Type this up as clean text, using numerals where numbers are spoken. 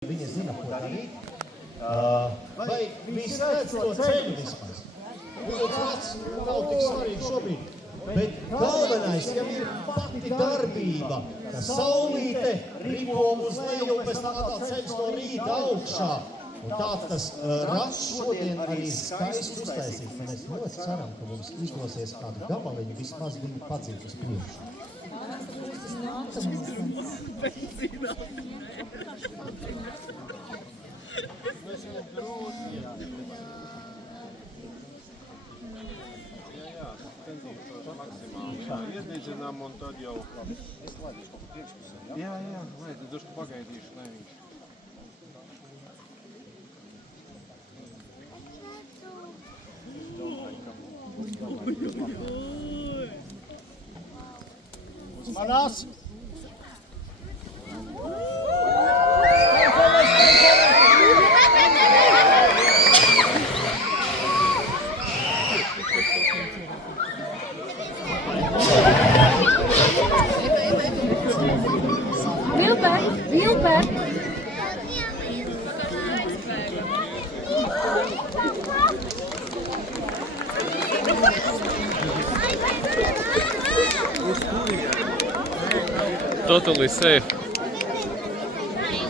Viņi zina, ko darīt. Vai visi redz to ceļu vispār? Uzvats nav tik svarīgi šobrīd. Bet galvenais jau ir pati darbība, ka saulīte ripo uz leju, pēc tam atkal ceļš no rīta augšā. Un tāds tas rats šodien arī skaisti uztaisīts. Un mēs ļoti ceram, ka mums izdosies kādu gabaliņu vismaz viņu padzīt uz priekšu. Iededzinām un tad jau... Es laidīšu kaut priekšpusē, jā? Jā, lai tad drusku pagaidīšu, lai viņš... Uzmanās! Wilbert! Totally safe.